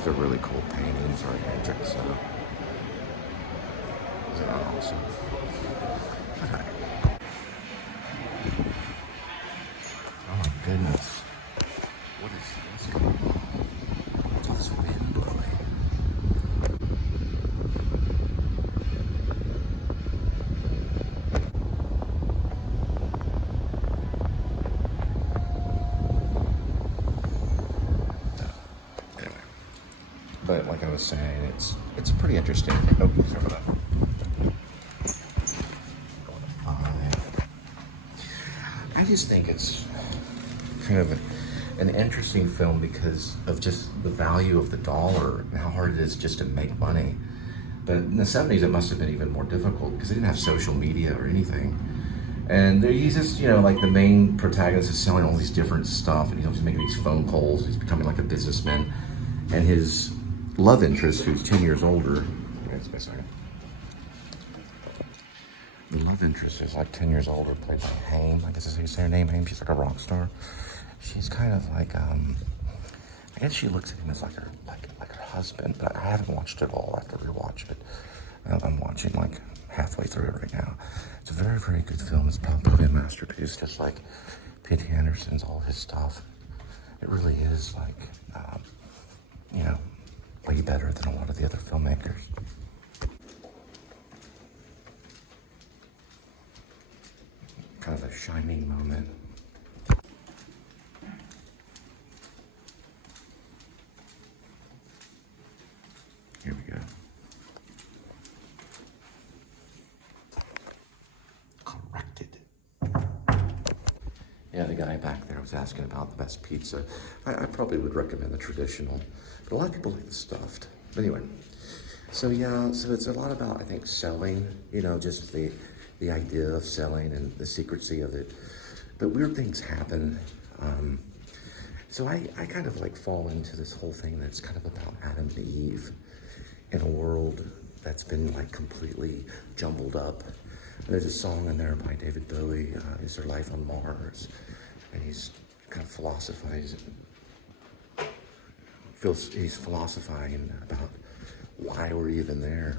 These are really cool paintings right here. Check this out. Isn't that awesome? Okay. Oh my goodness. What's going on? What's all this wind blowing? Anyway. But like I was saying, it's pretty interesting. Oh, sorry about that. Going to 5. I just think it's kind of an interesting film because of just the value of the dollar and how hard it is just to make money. But in the 70s, it must have been even more difficult because they didn't have social media or anything. And he's just, like the main protagonist is selling all these different stuff, and he's making these phone calls. He's becoming like a businessman. And his love interest, who's 10 years older, wait a second. The love interest is like 10 years older, played by Haim. I guess that's how you say her name, Haim. She's like a rock star. She's kind of like, I guess she looks at him as like her husband, but I haven't watched it all. I have to rewatch it. I'm watching like halfway through it right now. It's a very, very good film. It's probably a masterpiece, just like P.T. Anderson's, all his stuff. It really is like, way better than a lot of the other filmmakers. Kind of a shining moment. Here we go. Corrected. Yeah, the guy back there was asking about the best pizza. I probably would recommend the traditional, but a lot of people like the stuffed. But anyway, so it's a lot about, I think, selling, just the idea of selling and the secrecy of it. But weird things happen. So I kind of like fall into this whole thing that's kind of about Adam and Eve in a world that's been like completely jumbled up. There's a song in there by David Bowie, Is There Life on Mars? And he's kind of philosophizing about why we're even there.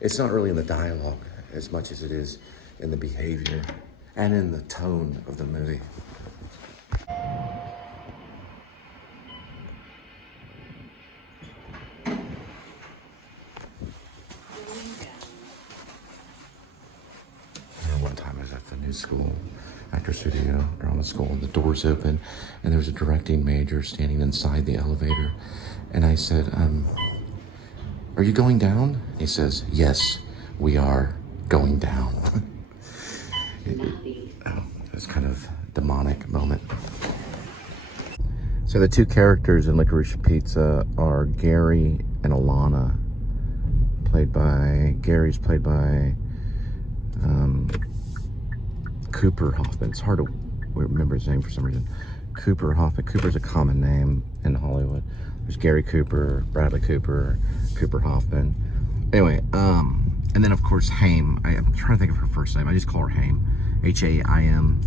It's not really in the dialogue as much as it is in the behavior and in the tone of the movie. One time I was at the new school, actor studio, drama school, and the doors open, and there was a directing major standing inside the elevator. And I said, are you going down? He says, yes, we are going down. It was kind of a demonic moment. So the two characters in Licorice Pizza are Gary and Alana. Gary's played by Cooper Hoffman. It's hard to remember his name for some reason. Cooper Hoffman. Cooper's a common name in Hollywood. There's Gary Cooper, Bradley Cooper, Cooper Hoffman. Anyway, and then of course Haim. I'm trying to think of her first name. I just call her Haim. H-A-I-M.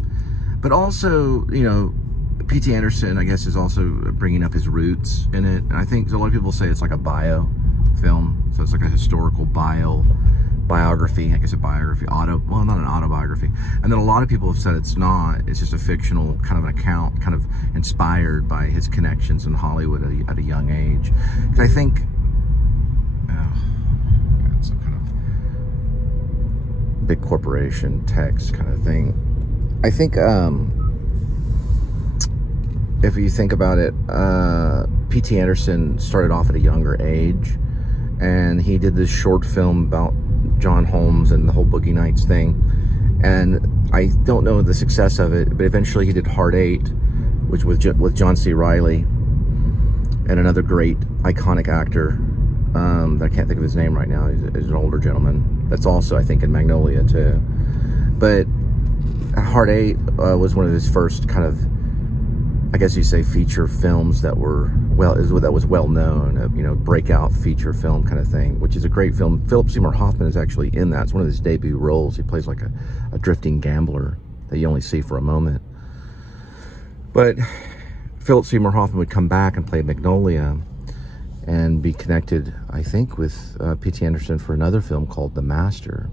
But also, P.T. Anderson, I guess, is also bringing up his roots in it. And I think a lot of people say it's like a bio film. So it's like a historical biography, I guess not an autobiography. And then a lot of people have said it's not. It's just a fictional kind of an account, kind of inspired by his connections in Hollywood at a young age. Because I think, some kind of big corporation text kind of thing. I think, if you think about it, P.T. Anderson started off at a younger age, and he did this short film about John Holmes and the whole Boogie Nights thing. And I don't know the success of it, but eventually he did Hard 8, which with John C. Reilly and another great iconic actor that I can't think of his name right now. He's an older gentleman that's also, I think, in Magnolia too. But Hard 8 was one of his first kind of, I guess you say, feature films that was well known, breakout feature film kind of thing, which is a great film. Philip Seymour Hoffman is actually in that. It's one of his debut roles. He plays like a drifting gambler that you only see for a moment. But Philip Seymour Hoffman would come back and play Magnolia, and be connected, I think, with P.T. Anderson for another film called The Master.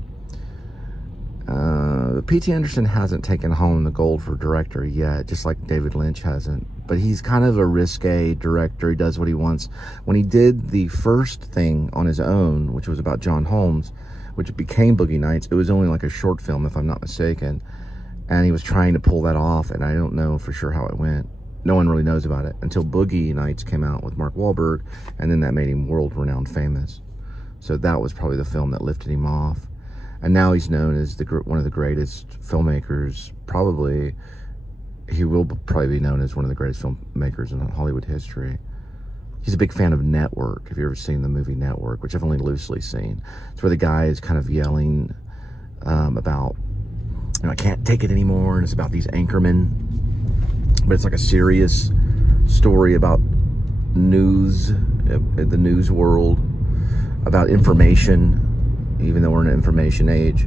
P.T. Anderson hasn't taken home the gold for director yet, just like David Lynch hasn't. But he's kind of a risque director. He does what he wants. When he did the first thing on his own, which was about John Holmes, which became Boogie Nights, it was only like a short film, if I'm not mistaken. And he was trying to pull that off, and I don't know for sure how it went. No one really knows about it until Boogie Nights came out with Mark Wahlberg, and then that made him world-renowned famous. So that was probably the film that lifted him off. And now he's known as one of the greatest filmmakers. Probably, he will probably be known as one of the greatest filmmakers in Hollywood history. He's a big fan of Network. Have you ever seen the movie Network, which I've only loosely seen? It's where the guy is kind of yelling about, I can't take it anymore, and it's about these anchormen. But it's like a serious story about news, the news world, about information, even though we're in an information age.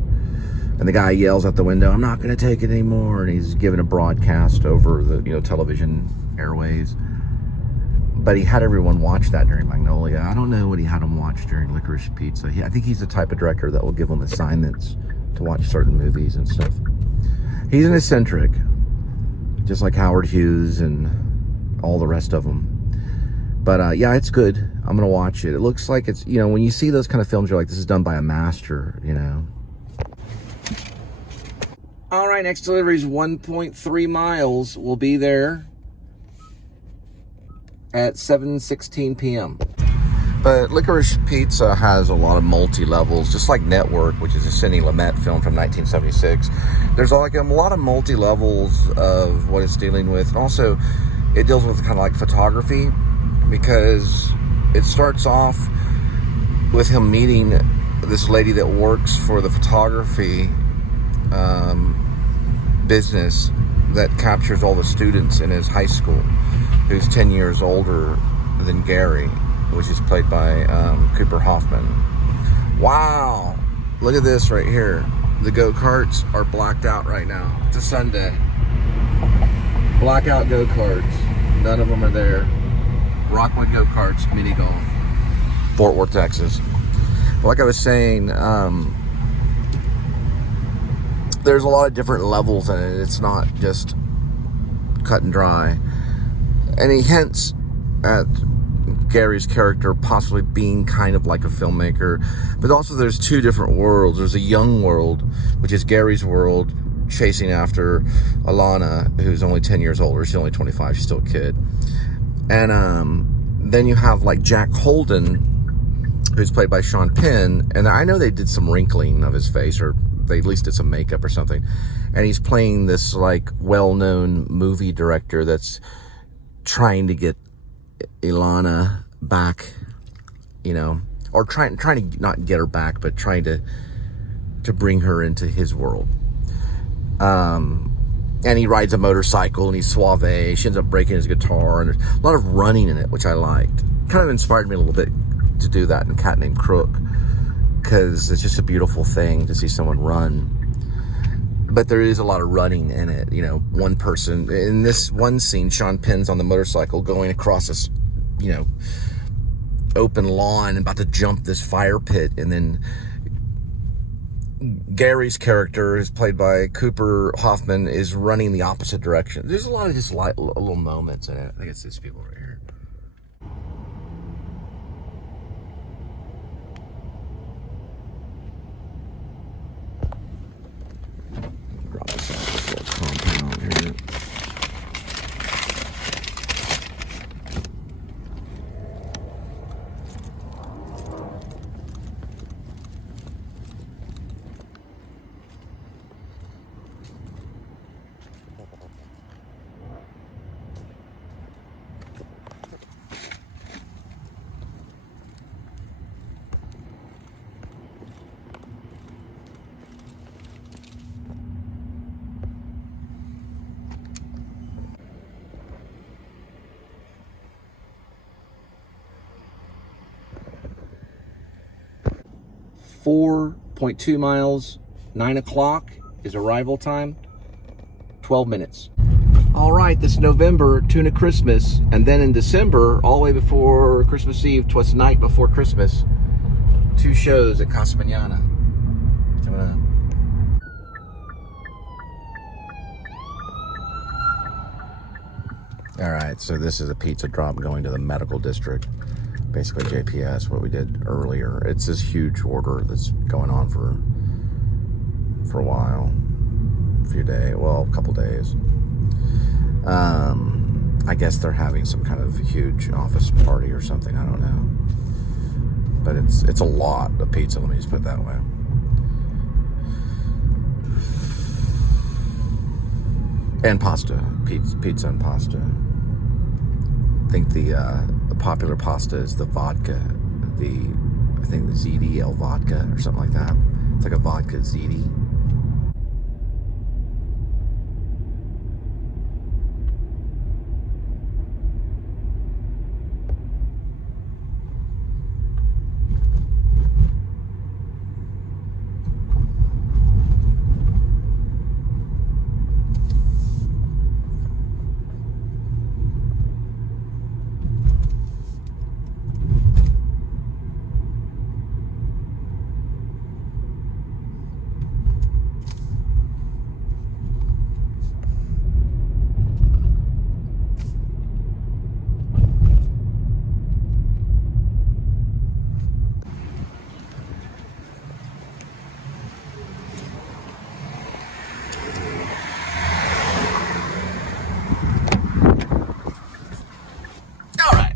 And the guy yells out the window, "I'm not going to take it anymore," and he's giving a broadcast over the television airways. But he had everyone watch that during Magnolia. I don't know what he had them watch during Licorice Pizza. I think he's the type of director that will give them assignments to watch certain movies and stuff. He's an eccentric, just like Howard Hughes and all the rest of them. But yeah, it's good. I'm going to watch it. It looks like it's, when you see those kind of films, you're like, this is done by a master, All right, next delivery is 1.3 miles. We'll be there at 7:16 p.m. But Licorice Pizza has a lot of multi-levels, just like Network, which is a Sidney Lumet film from 1976. There's like a lot of multi-levels of what it's dealing with. And also, it deals with kind of like photography, because it starts off with him meeting this lady that works for the photography business that captures all the students in his high school, who's 10 years older than Gary, which is played by Cooper Hoffman. Wow, look at this right here. The go-karts are blacked out right now. It's a Sunday. Blackout go-karts. None of them are there. Rockwood go-karts, mini golf. Fort Worth, Texas. Like I was saying, there's a lot of different levels in it. It's not just cut and dry. And he hints at Gary's character possibly being kind of like a filmmaker, but also there's two different worlds. There's a young world, which is Gary's world, chasing after Alana, who's only 10 years older. She's only 25. She's still a kid. And then you have like Jack Holden, who's played by Sean Penn, and I know they did some wrinkling of his face, or they at least did some makeup or something, and he's playing this like well-known movie director that's trying to get Ilana back, or trying to not get her back, but trying to bring her into his world. And he rides a motorcycle, and he's suave. She ends up breaking his guitar, and there's a lot of running in it, which I liked. Kind of inspired me a little bit to do that in Cat Named Crook, because it's just a beautiful thing to see someone run. But there is a lot of running in it. One person, in this one scene, Sean Penn's on the motorcycle going across this, open lawn and about to jump this fire pit, and then Gary's character, is played by Cooper Hoffman, is running the opposite direction. There's a lot of just little moments in it. I think it's these people right here. Drop this off this little compound here. .2 miles, 9 o'clock is arrival time, 12 minutes. All right, this November, Tuna Christmas, and then in December, all the way before Christmas Eve, twas the night before Christmas, 2 shows at Casa Mañana coming up. All right, so this is a pizza drop going to the medical district, basically JPS, what we did earlier. It's this huge order that's going on for a while, a few days, well, a couple days. I guess they're having some kind of huge office party or something, I don't know. But it's a lot of pizza, let me just put it that way. And pasta, pizza and pasta. I think the popular pasta is the vodka, I think the ZDL vodka or something like that. It's like a vodka ZD.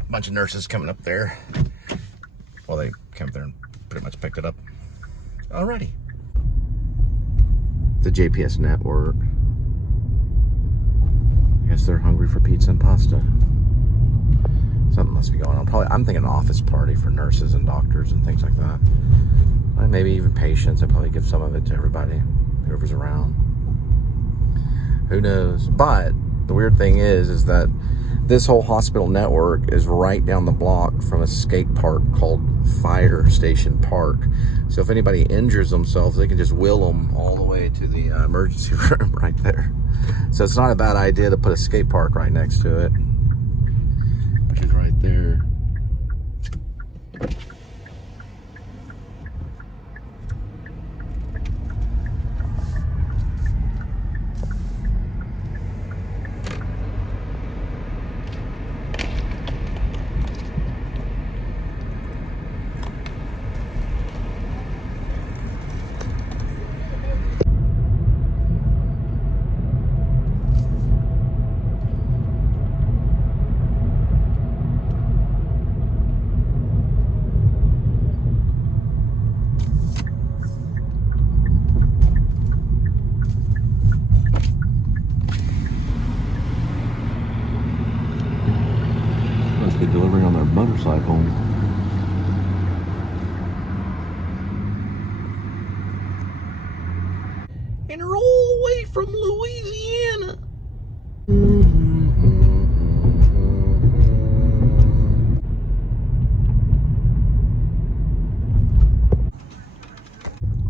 Bunch of nurses coming up there. Well, they came up there and pretty much picked it up already. The JPS network. I guess they're hungry for pizza and pasta. Something must be going on. Probably, I'm thinking an office party for nurses and doctors and things like that. And maybe even patients. I'd probably give some of it to everybody, whoever's around. Who knows? But the weird thing is that this whole hospital network is right down the block from a skate park called Fire Station Park. So if anybody injures themselves, they can just wheel them all the way to the emergency room right there. So it's not a bad idea to put a skate park right next to it, which is right there. Be delivering on their motorcycle. And they're all the way from Louisiana.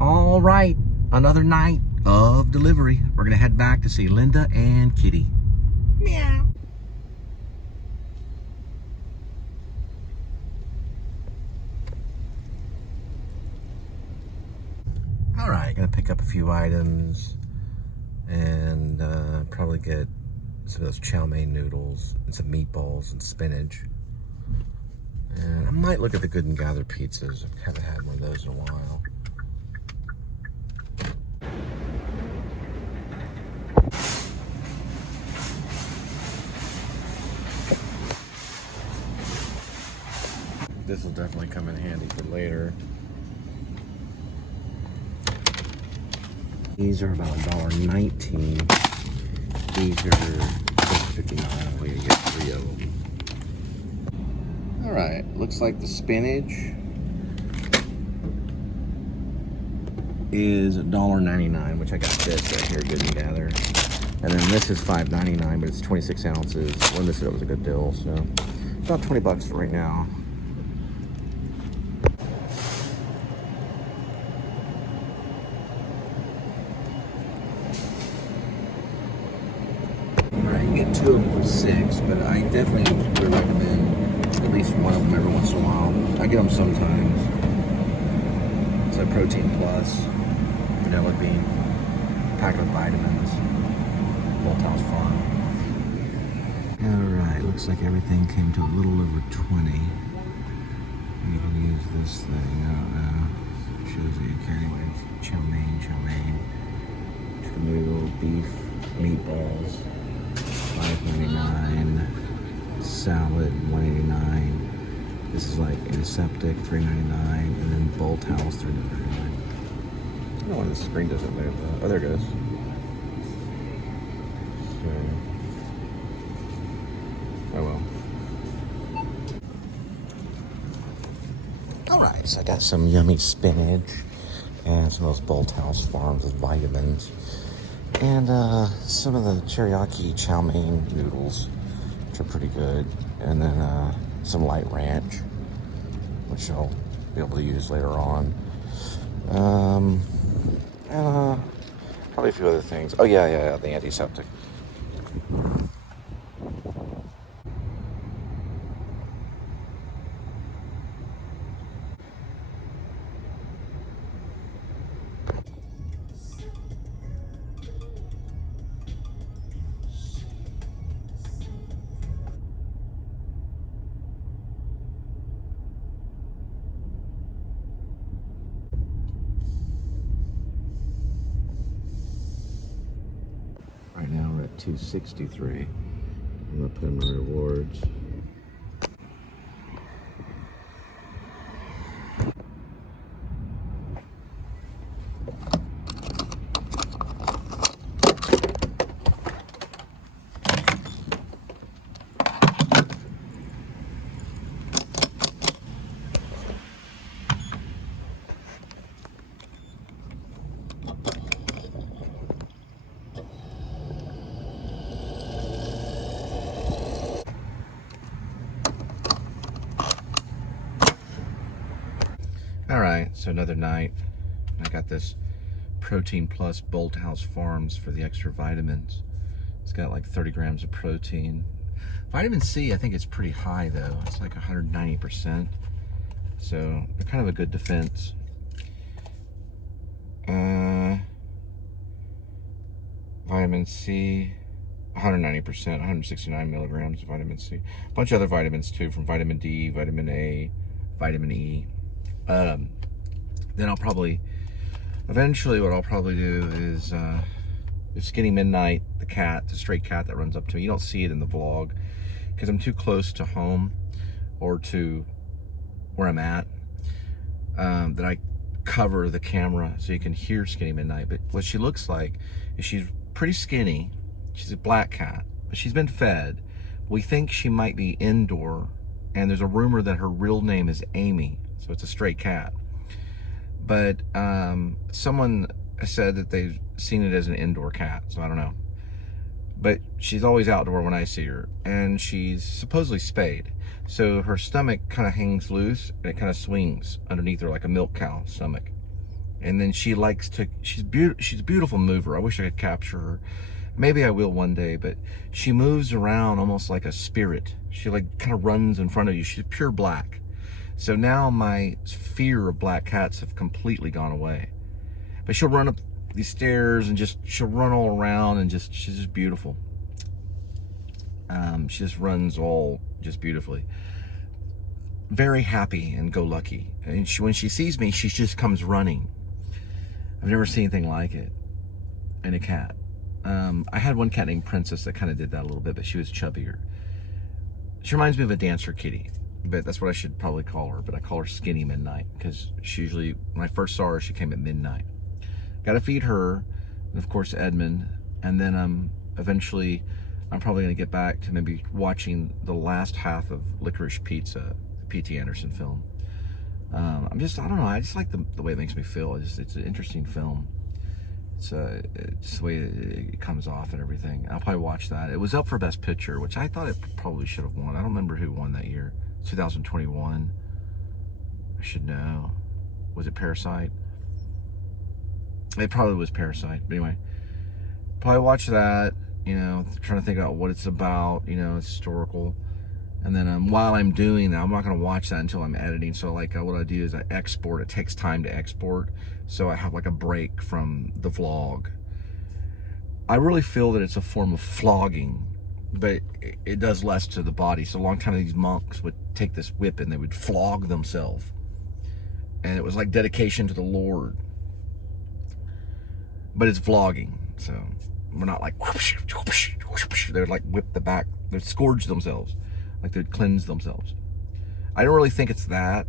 All right, another night of delivery. We're gonna head back to see Linda and Kitty. Meow. All right, gonna pick up a few items and probably get some of those chow mein noodles and some meatballs and spinach. And I might look at the Good and Gather pizzas. I haven't had one of those in a while. This will definitely come in handy for later. These are about $1.19. These are $6.59. We get 3 of them. All right, looks like the spinach is $1.99, which I got this right here, Good and Gather. And then this is $5.99, but it's 26 ounces. When this, it was a good deal, so about 20 bucks for right now. 6, but I definitely would recommend at least one of them every once in a while. I get them sometimes. It's a Protein Plus, vanilla bean, packed with vitamins, Bolthouse Farm. Alright, looks like everything came to a little over 20. You can use this thing, I don't know. Shows you, anyway, chow mein, chicken noodle, beef, meatballs, $5.99, salad, $1.89. This is like antiseptic, $3.99, and then Bolthouse, $3.99. I don't know why the screen doesn't move though. Oh, there it goes. So, oh well. Alright, so I got some yummy spinach and some of those Bolthouse Farms with vitamins. And some of the teriyaki chow mein noodles, which are pretty good. And then some light ranch, which I'll be able to use later on. And probably a few other things. Oh yeah, the antiseptic. Right now we're at 263. I'm gonna put in my rewards. All right, so another night. I got this Protein Plus Bolthouse Farms for the extra vitamins. It's got like 30 grams of protein. Vitamin C, I think it's pretty high though. It's like 190%. So they're kind of a good defense. Vitamin C, 190%, 169 milligrams of vitamin C. A bunch of other vitamins too, from vitamin D, vitamin A, vitamin E. Then I'll probably, eventually what I'll probably do is, Skinny Midnight, the cat, the stray cat that runs up to me. You don't see it in the vlog because I'm too close to home or to where I'm at, that I cover the camera so you can hear Skinny Midnight. But what she looks like is she's pretty skinny. She's a black cat, but she's been fed. We think she might be indoor, and there's a rumor that her real name is Amy, so it's a stray cat. But someone said that they've seen it as an indoor cat, so I don't know. But she's always outdoor when I see her, and she's supposedly spayed. So her stomach kind of hangs loose, and it kind of swings underneath her like a milk cow stomach. And then she likes to, she's a beautiful mover. I wish I could capture her. Maybe I will one day, but she moves around almost like a spirit. She like kind of runs in front of you. She's pure black. So now my fear of black cats have completely gone away. But she'll run up these stairs and she'll run all around and she's just beautiful. She just runs all just beautifully. Very happy and go lucky. And when she sees me, she just comes running. I've never seen anything like it in a cat. I had one cat named Princess that kind of did that a little bit, but she was chubbier. She reminds me of a dancer kitty, but that's what I should probably call her. But I call her Skinny Midnight because she usually, when I first saw her, she came at midnight. Got to feed her, and of course Edmund, and then eventually I'm probably going to get back to maybe watching the last half of Licorice Pizza, the P.T. Anderson film. I don't know, I just like the way it makes me feel. It's an interesting film. It's just the way it comes off and everything. I'll probably watch that. It was up for Best Picture, which I thought it probably should have won. I don't remember who won that year. 2021. I should know. Was it Parasite? It probably was Parasite. But anyway, probably watch that. you know, trying to think about what it's about, you know, it's historical. And then while I'm doing that, I'm not going to watch that until I'm editing. So like what I do is I export. It takes time to export. So I have like a break from the vlog. I really feel that it's a form of flogging, but it does less to the body. So a long time these monks would take this whip and they would flog themselves. And it was like dedication to the Lord. But it's vlogging. So we're not like, whoosh, whoosh, whoosh, whoosh. They'd like whip the back. They'd scourge themselves. Like they'd cleanse themselves. I don't really think it's that,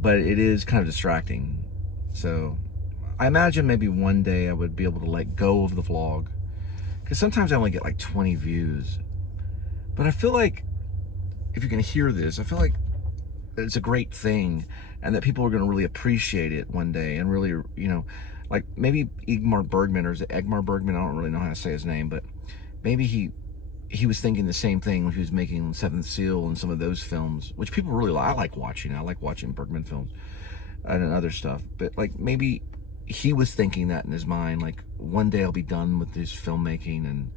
but it is kind of distracting. So I imagine maybe one day I would be able to let go of the vlog, because sometimes I only get like 20 views. But I feel like if you can hear this, I feel like it's a great thing, and that people are going to really appreciate it one day, and really, you know, like maybe Ingmar Bergman, or is it Egmar Bergman? I don't really know how to say his name, but maybe he was thinking the same thing when he was making Seventh Seal and some of those films, which people really like. I like watching Bergman films and other stuff. But like maybe he was thinking that in his mind, like one day I'll be done with this filmmaking.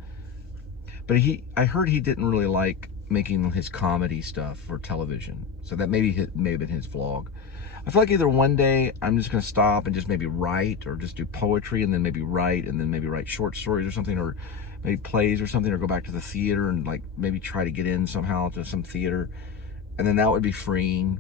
But I heard he didn't really like making his comedy stuff for television. So that may have been his vlog. I feel like either one day I'm just going to stop and just maybe write, or just do poetry, and then maybe write, and then maybe write short stories or something, or maybe plays or something, or go back to the theater and like maybe try to get in somehow to some theater, and then that would be freeing.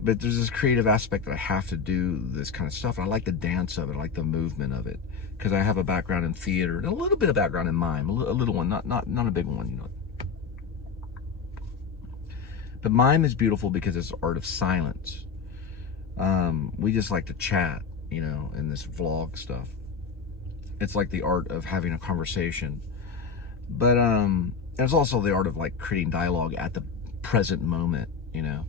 But there's this creative aspect that I have to do this kind of stuff. I like the dance of it. I like the movement of it, because I have a background in theater and a little bit of background in mime, a little one, not a big one, you know. But mime is beautiful because it's the art of silence. We just like to chat, you know, in this vlog stuff. It's like the art of having a conversation. But it's also the art of like creating dialogue at the present moment, you know.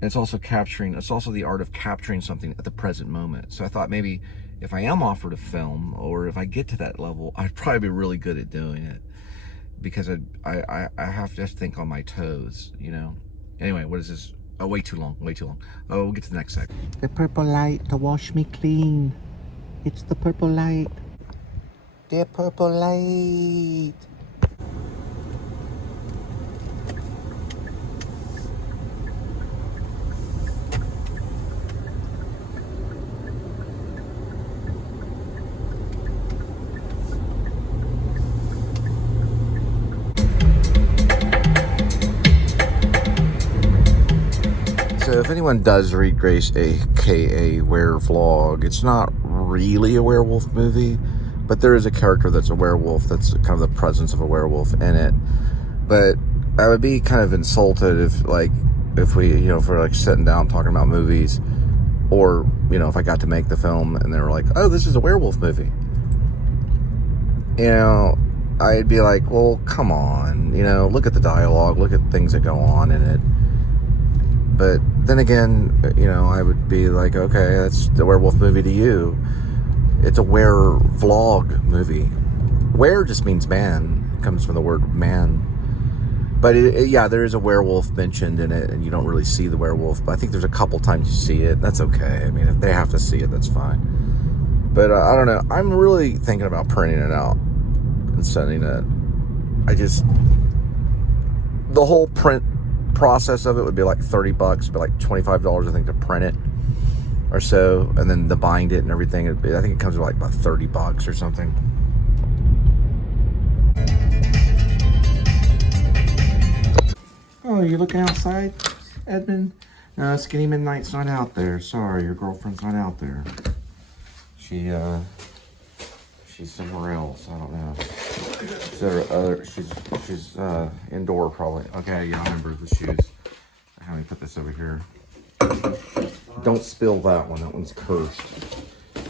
And it's also the art of capturing something at the present moment. So I thought maybe if I am offered a film, or if I get to that level, I'd probably be really good at doing it, because I have to think on my toes, you know. Anyway, what is this? Oh, way too long. Oh, we'll get to the next segment. The purple light to wash me clean. It's the purple light. The purple light. So if anyone does read Grace, aka Werevlog, it's not really a werewolf movie, but there is a character that's a werewolf, that's kind of the presence of a werewolf in it. But I would be kind of insulted if we, you know, if we're like sitting down talking about movies, or, you know, if I got to make the film and they were like, oh, this is a werewolf movie. You know, I'd be like, well, come on, you know, look at the dialogue, look at things that go on in it. But then again, you know, I would be like, okay, that's the werewolf movie to you. It's a werevlog movie. Were just means man. It comes from the word man. But yeah, there is a werewolf mentioned in it, and you don't really see the werewolf. But I think there's a couple times you see it. That's okay. I mean, if they have to see it, that's fine. But I don't know. I'm really thinking about printing it out and sending it. The whole print process of it would be like $30, but like $25 I think to print it or so, and then to bind it and everything. I think it comes to like about $30 or something. Oh, you looking outside, Edmund? No, Skinny Midnight's not out there. Sorry, your girlfriend's not out there. She's somewhere else. I don't know. She's indoor probably. Okay, yeah, I remember the shoes. Let me put this over here. Don't spill that one. That one's cursed.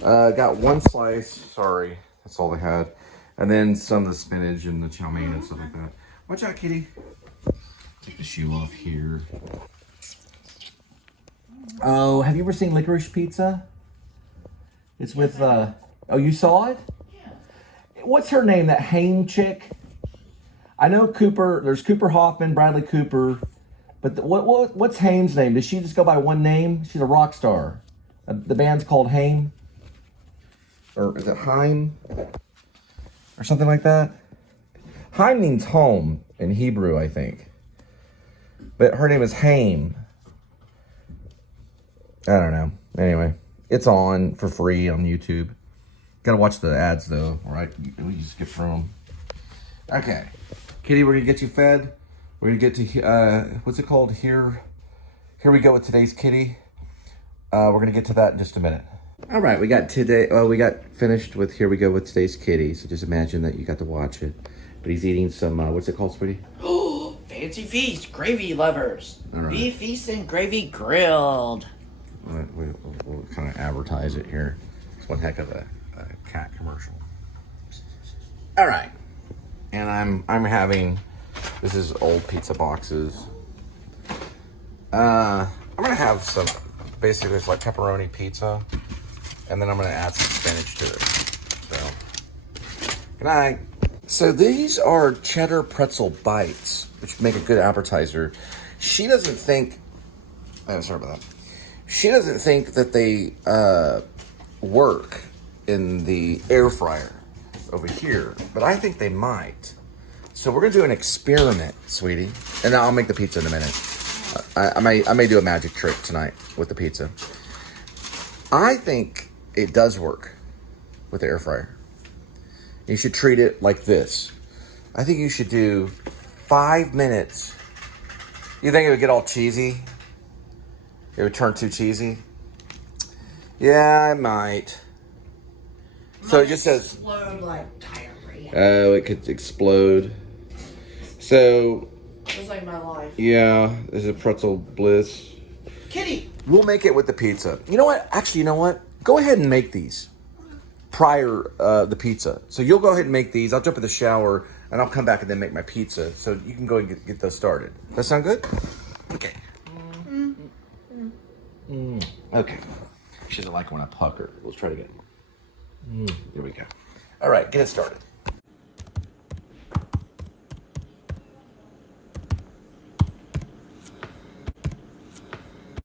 Got one slice. Sorry, that's all they had. And then some of the spinach and the chow mein and stuff like that. Watch out, kitty. Take the shoe off here. Oh, have you ever seen Licorice Pizza? It's with, oh, you saw it? Yeah. What's her name, that Haim chick? I know Cooper, there's Cooper Hoffman, Bradley Cooper, but what's Haim's name? Does she just go by one name? She's a rock star. The band's called Haim? Or is it Haim? Or something like that? Haim means home in Hebrew, I think. But her name is Haim. I don't know. Anyway, it's on for free on YouTube. Gotta watch the ads though, alright? We just skip through them. Okay. Kitty, we're gonna get you fed. We're gonna get to, what's it called? Here we go with today's kitty. We're gonna get to that in just a minute. Alright, we got finished with Here We Go with Today's Kitty. So just imagine that you got to watch it. But he's eating some, what's it called, sweetie? Oh, fancy feast, gravy lovers. All right. Beef feast and gravy grilled. We'll kind of advertise it here. It's one heck of a cat commercial. All right, and I'm having, this is old pizza boxes. I'm gonna have some, basically it's like pepperoni pizza, and then I'm gonna add some spinach to it. So, good night. So these are cheddar pretzel bites, which make a good appetizer. She doesn't think, sorry about that. She doesn't think that they work in the air fryer over here, but I think they might. So we're gonna do an experiment, sweetie, and I'll make the pizza in a minute. I may do a magic trick tonight with the pizza. I think it does work with the air fryer. You should treat it like this. I think you should do 5 minutes. You think it would get all cheesy? It would turn too cheesy? Yeah, I might. So it just says... Explode like diarrhea. Oh, it could explode. So... It's like my life. Yeah, this is pretzel bliss. Kitty! We'll make it with the pizza. You know what? Actually, you know what? Go ahead and make these prior the pizza. So you'll go ahead and make these. I'll jump in the shower and I'll come back and then make my pizza. So you can go and get those started. That sound good? Okay. Okay. She doesn't like it when I pucker. Let's try it again. Here we go. All right, get it started.